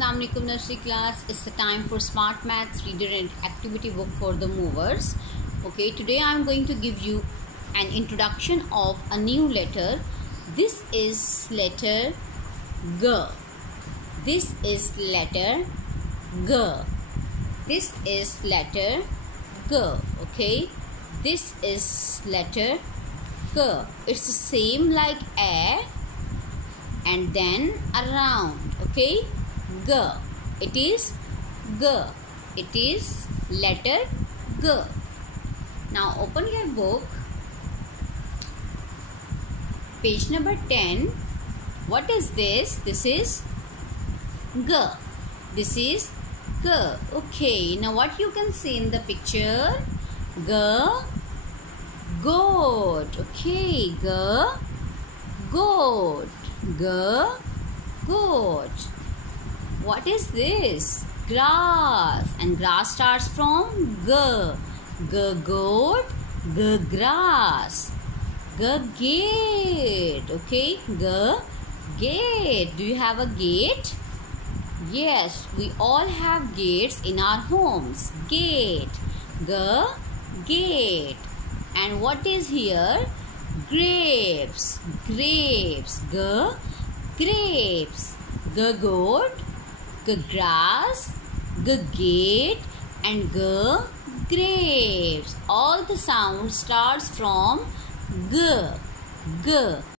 Assalamu alaikum nursery class. It's the time for smart maths reader and activity book for the movers. Okay, today I am going to give you an introduction of a new letter. This is letter G. This is letter G. This is letter G. Okay, this is letter G. It's the same like A and then around. Okay, G. It is G. It is letter G. Now open your book, page number 10. What is this? This is G. This is G. Okay, now what you can see in the picture? G, goat. Okay, G, goat. G, goat. What is this? Grass. And grass starts from G. G, goat. G, grass. G, gate. Okay, G, gate. Do you have a gate? Yes, we all have gates in our homes. Gate. G, gate. And what is here? Grapes. Grapes. G, grapes. G, goat. G, grass. G, gate. And G, grapes. All the sound starts from G. G.